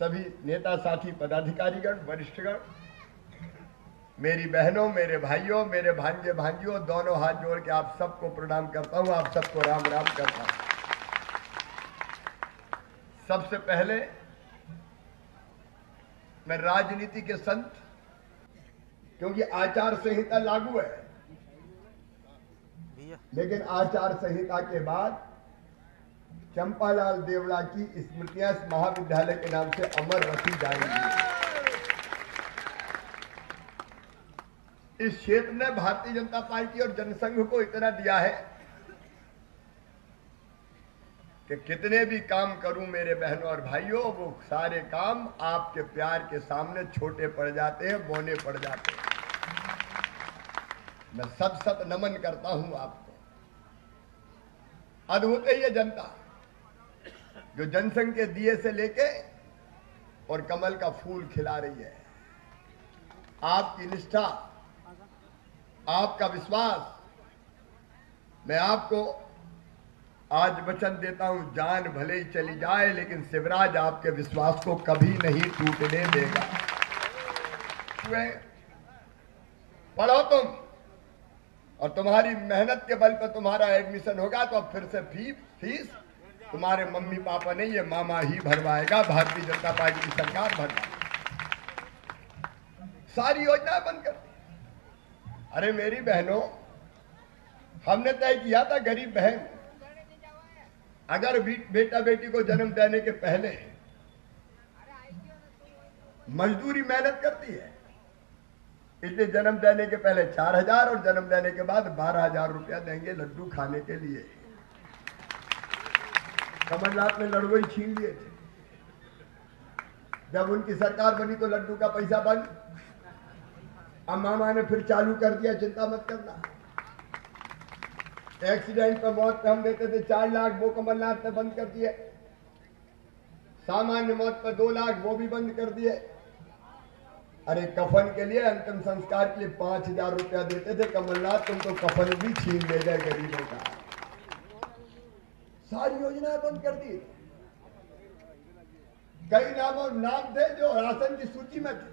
सभी नेता साथी पदाधिकारीगण, वरिष्ठगण, मेरी बहनों, मेरे भाइयों, मेरे भांजे भांजियों, दोनों हाथ जोड़ के आप सबको प्रणाम करता हूं, आप सबको राम राम करता हूं। सबसे पहले मैं राजनीति के संत, क्योंकि आचार संहिता लागू है, लेकिन आचार संहिता के बाद चंपालाल देवड़ा की स्मृतियां इस महाविद्यालय के नाम से अमर रखी जाएंगी। इस क्षेत्र ने भारतीय जनता पार्टी और जनसंघ को इतना दिया है कि कितने भी काम करूं मेरे बहनों और भाइयों, वो सारे काम आपके प्यार के सामने छोटे पड़ जाते हैं, बौने पड़ जाते हैं। मैं सत सत नमन करता हूं आपको। अद्भुत है ये जनता, जो जनसंघ के दिए से लेके और कमल का फूल खिला रही है। आपकी निष्ठा, आपका विश्वास, मैं आपको आज वचन देता हूं, जान भले ही चली जाए लेकिन शिवराज आपके विश्वास को कभी नहीं टूटने देगा। पढ़ो तुम, और तुम्हारी मेहनत के बल पर तुम्हारा एडमिशन होगा तो अब फिर से फीस तुम्हारे मम्मी पापा नहीं, ये मामा ही भरवाएगा, भारतीय जनता पार्टी की सरकार भरवाएगी। सारी योजनाएं बंद कर दी। अरे मेरी बहनों, हमने तय किया था गरीब बहन अगर बेटा बेटी को जन्म देने के पहले मजदूरी मेहनत करती है, इसलिए जन्म देने के पहले 4,000 और जन्म देने के बाद 12,000 रुपया देंगे लड्डू खाने के लिए। कमलनाथ ने लड्डू ही छीन लिए थे। जब उनकी सरकार बनी तो लड्डू का पैसा बंद। अब मामा ने फिर चालू कर दिया, चिंता मत करना। एक्सीडेंट पर मौत पे हम देते थे 4 लाख, वो कमलनाथ ने बंद कर दिए। सामान्य मौत पर 2 लाख, वो भी बंद कर दिए। अरे कफन के लिए, अंतिम संस्कार के लिए 5,000 रुपया देते थे कमलनाथ, तुम तो कफन भी छीन ले गए गरीबों का। सारी योजनाएं बंद कर दी। कई नाम थे जो राशन की सूची में थे,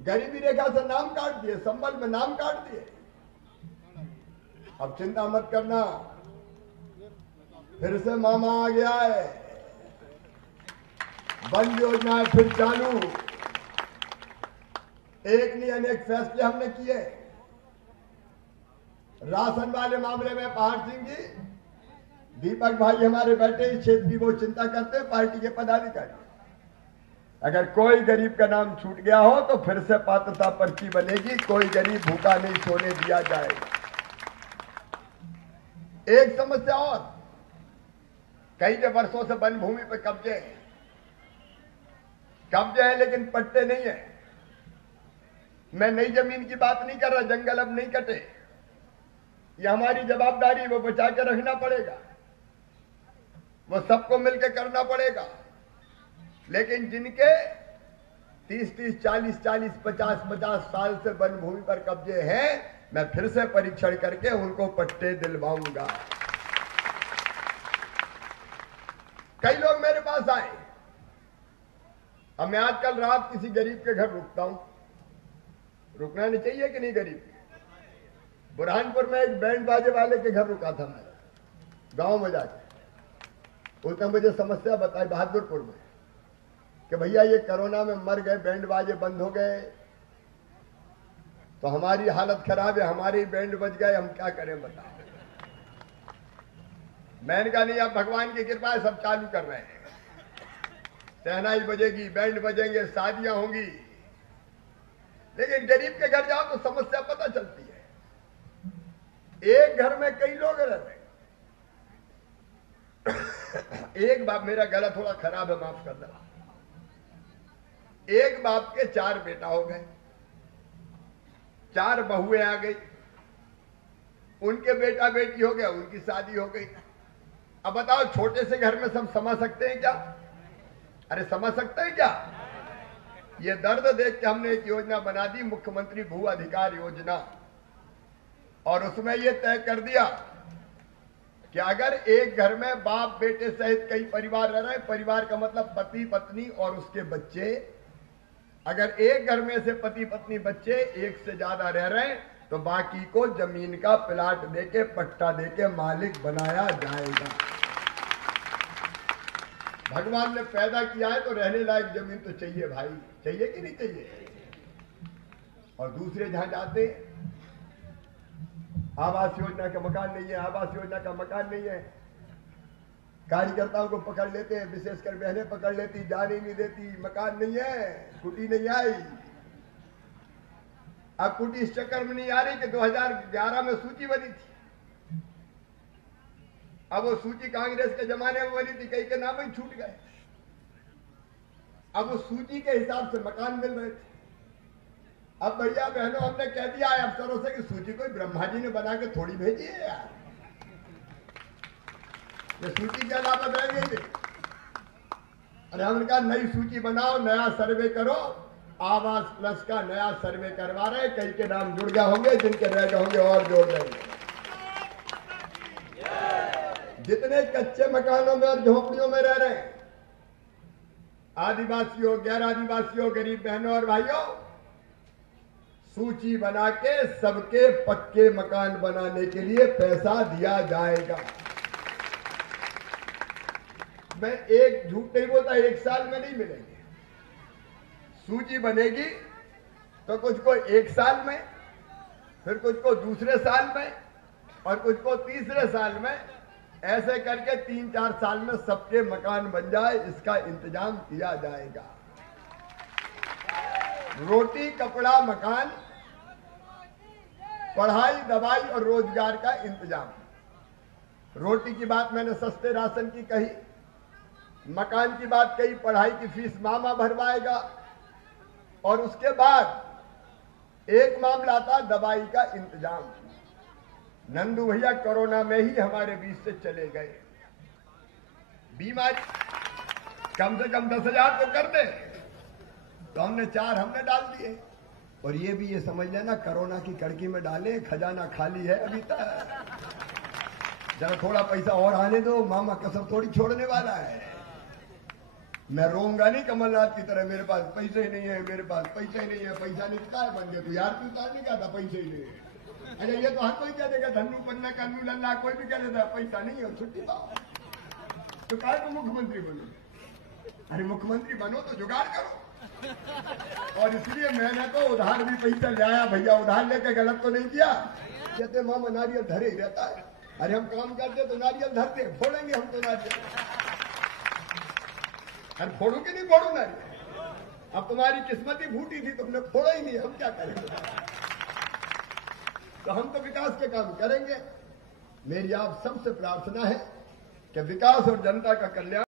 गरीबी रेखा से नाम काट दिए, संबल में नाम काट दिए। अब चिंता मत करना, फिर से मामा आ गया है, बंद योजनाएं फिर चालू। एक नहीं अनेक फैसले हमने किए। राशन वाले मामले में पहाड़ सिंह जी, दीपक भाई हमारे बैठे इस क्षेत्र की वो चिंता करते हैं, पार्टी के पदाधिकारी। अगर कोई गरीब का नाम छूट गया हो तो फिर से पात्रता पर्ची बनेगी, कोई गरीब भूखा नहीं सोने दिया जाएगा। एक समस्या और, कई वर्षों से वन भूमि पर कब्जे है लेकिन पट्टे नहीं है। मैं नई जमीन की बात नहीं कर रहा, जंगल अब नहीं कटे, ये हमारी जवाबदारी, वो बचा के रखना पड़ेगा, वो सबको मिलकर करना पड़ेगा। लेकिन जिनके 30-30, 40-40, 50-50 साल से वन भूमि पर कब्जे हैं, मैं फिर से परीक्षण करके उनको पट्टे दिलवाऊंगा। कई लोग मेरे पास आए। अब मैं आजकल रात किसी गरीब के घर रुकता हूं, रुकना नहीं चाहिए कि नहीं गरीब के। बुरहानपुर में एक बैंड बाजे वाले के घर रुका था मैं, गांव में जाके। उसने मुझे समस्या बताई बहादुरपुर में कि भैया ये कोरोना में मर गए, बैंड बाजे बंद हो गए, तो हमारी हालत खराब है, हमारे बैंड बज गए, हम क्या करें बताओ। मैंने कहा नहीं, अब भगवान की कृपा है, सब चालू कर रहे हैं, शहनाई बजेगी, बैंड बजेंगे, शादियां होंगी। लेकिन गरीब के घर जाओ तो समस्या पता चलती है। एक घर में कई लोग रहते हैं। एक बाप, मेरा गला थोड़ा खराब है, माफ कर देना। एक बाप के 4 बेटा हो गए, 4 बहुएं आ गई, उनके बेटा बेटी हो गया, उनकी शादी हो गई। अब बताओ, छोटे से घर में सब समझ सकते हैं क्या? अरे समझ सकते हैं क्या? ये दर्द देख के हमने एक योजना बना दी, मुख्यमंत्री भू अधिकार योजना, और उसमें ये तय कर दिया कि अगर एक घर में बाप बेटे सहित कई परिवार रह रहे हैं, परिवार का मतलब पति पत्नी और उसके बच्चे, अगर एक घर में से पति पत्नी बच्चे एक से ज्यादा रह रहे हैं तो बाकी को जमीन का प्लाट देके पट्टा देके मालिक बनाया जाएगा। भगवान ने पैदा किया है तो रहने लायक जमीन तो चाहिए भाई, चाहिए कि नहीं चाहिए। और दूसरे जहां जाते आवास योजना का मकान नहीं है, आवास योजना का मकान नहीं है, कार्यकर्ताओं को पकड़ लेते हैं, विशेषकर बहनें पकड़ लेती, जाने नहीं देती, मकान नहीं है, कुटी नहीं आई। अब कुटी इस चक्कर में नहीं आ रही कि 2011 में सूची बनी थी, अब वो सूची कांग्रेस के जमाने में बनी थी, कई के नाम ही छूट गए। अब वो सूची के हिसाब से मकान मिल रहे थे। अब भैया बहनों हमने कह दिया है अफसरों से कि सूची कोई ब्रह्मा जी ने बना के थोड़ी भेजी है यार, ये सूची के अलावा रह गई थी। अरे हमने कहा नई सूची बनाओ, नया सर्वे करो, आवास प्लस का नया सर्वे करवा रहे, कई के नाम जुड़ गए होंगे, जिनके रह गए होंगे और जोड़ देंगे। जितने कच्चे मकानों में और झोपड़ियों में रह रहे हैं, आदिवासियों, गैर आदिवासियों, गरीब बहनों और भाइयों, सूची बना के सबके पक्के मकान बनाने के लिए पैसा दिया जाएगा। मैं एक झूठ नहीं बोलता, एक साल में नहीं मिलेंगे। सूची बनेगी तो कुछ को एक साल में, फिर कुछ को दूसरे साल में और कुछ को तीसरे साल में, ऐसे करके 3-4 साल में सबके मकान बन जाए, इसका इंतजाम किया जाएगा। रोटी कपड़ा मकान, पढ़ाई दवाई और रोजगार का इंतजाम। रोटी की बात मैंने सस्ते राशन की कही, मकान की बात कही, पढ़ाई की फीस मामा भरवाएगा, और उसके बाद एक मामला था दवाई का इंतजाम। नंदू भैया कोरोना में ही हमारे बीच से चले गए। बीमारी कम से कम 10,000 तो कर दे, तो हमने 4 हमने डाल दिए। और ये भी ये समझ लेना कोरोना की कड़की में डाले, खजाना खाली है अभी तक, जरा थोड़ा पैसा और आने दो, मामा कसम थोड़ी छोड़ने वाला है। मैं रोऊंगा नहीं कमलनाथ की तरह, मेरे पास पैसे ही नहीं है, मेरे पास पैसे ही नहीं है, पैसा नहीं है बन गया, तो यार तू उतारने का था, पैसे ही नहीं है। अरे ये तो हर कोई कह देगा, धन्नू पन्ना कन्नू लल्ला कोई भी कह देता पैसा नहीं है, छुट्टी पाओ, तो कहा तो मुख्यमंत्री बनो। अरे मुख्यमंत्री बनो तो जुगाड़ करो। और इसलिए मैंने तो उधार भी पैसा ले आया भैया, उधार लेके गलत तो नहीं किया। कहते मामा नारियल धरे ही रहता है, अरे हम काम करते तो नारियल धरते, फोड़ेंगे हम तो नारियल, अरे फोड़ू कि नहीं फोड़ू नारियल। अब तुम्हारी किस्मत ही फूटी थी, तुमने फोड़ा ही नहीं, हम क्या करेंगे। तो हम तो विकास के काम करेंगे। मेरी आप सबसे प्रार्थना है कि विकास और जनता का कल्याण